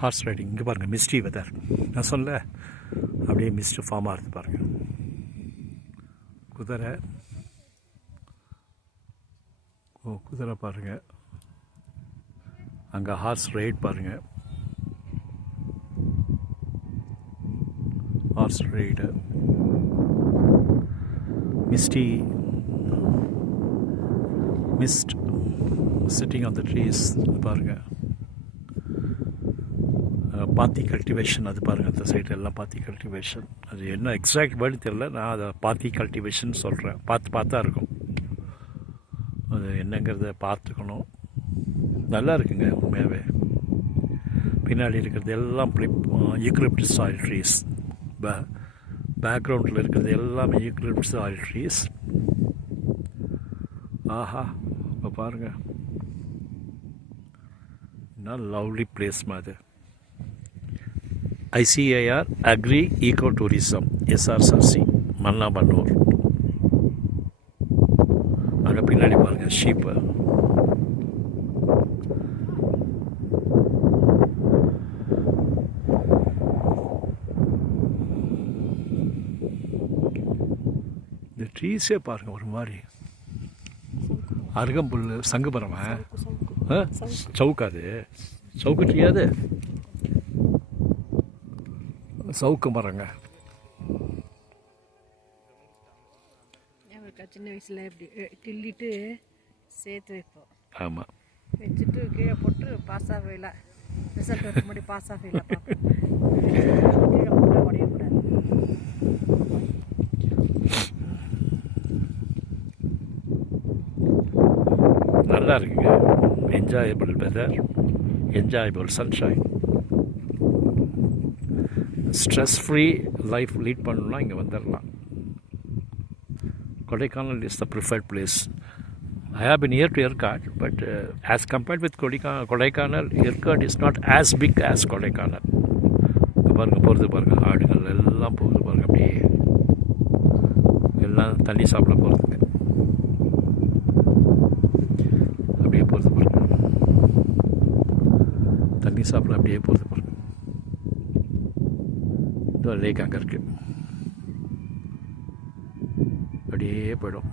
Horse riding. இங்கே பாருங்கள், மிஸ்டி weather. நான் சொல்ல அப்படியே மிஸ்ட்டு ஃபார்ம் ஆகுது பாருங்கள். குதிரை குதிரை பாருங்கள். அங்கே ஹார்ஸ் ரைட் பாருங்கள். Horse ride, mist sitting on the trees பாருங்கள். பாத்தி கல்டிவேஷன் அது பாருங்கள். அந்த சைடு எல்லாம் பாத்தி கல்டிவேஷன். அது என்ன எக்ஸாக்ட் வேர்டு தெரியல, நான் அதை பாத்தி கல்டிவேஷன் சொல்கிறேன். பார்த்தா இருக்கும், அது என்னங்கிறத பார்த்துக்கணும். நல்லா இருக்குங்க உண்மையாகவே. பின்னாடி இருக்கிறது எல்லாம் யூக்கலிப்டஸ் ஆயில் ட்ரீஸ். பேக்ரவுண்டில் இருக்கிறது எல்லாமே யூக்கலிப்டஸ் ஆயில் ட்ரீஸ். ஆஹா, இப்போ பாருங்கள், என்ன லவ்லி பிளேஸ் மாதிரி. ICIR agri eco tourism, SRCC, Mannamannur. அங்கே பின்னாடி பாருங்கள் ஷீப்பு. இந்த ட்ரீஸே பாருங்கள் ஒரு மாதிரி. அருகம்புல், சங்கு மரமா, சவுக்காது, சவுக்கு ட்ரீயாது, சவுக்கு மரங்க. சின்ன வயசில் இப்படி கிள்ளிட்டு சேர்த்து வைப்போம். ஆமாம், வச்சுட்டு கீழே போட்டு பாஸ் ஆகல, ரிசல்ட் வர முன்னாடி பாஸ் ஆகல கீழே போட்டு உடையக்கூடாது. நல்லா இருக்குங்க. Enjoyable weather, enjoyable sunshine. Stress free life lead பண்ணணும்னா இங்கே வந்துடலாம். Kodaikanal is the preferred place. I have been here to Yercaud, but as compared with Kodaikanal, Yercaud is not as big as Kodaikanal. பாருங்க, போகிறது பாருங்கள், ஆடுகள் எல்லாம் போகுது பாருங்கள். அப்படியே எல்லாம் தண்ணி சாப்பிட போகிறதுங்க. அப்படியே போகிறது பாருங்கள், தண்ணி சாப்பிட அப்படியே போகிறது பாருங்கள். லேக் அங்கே இருக்குது, அப்படியே போயிடும்.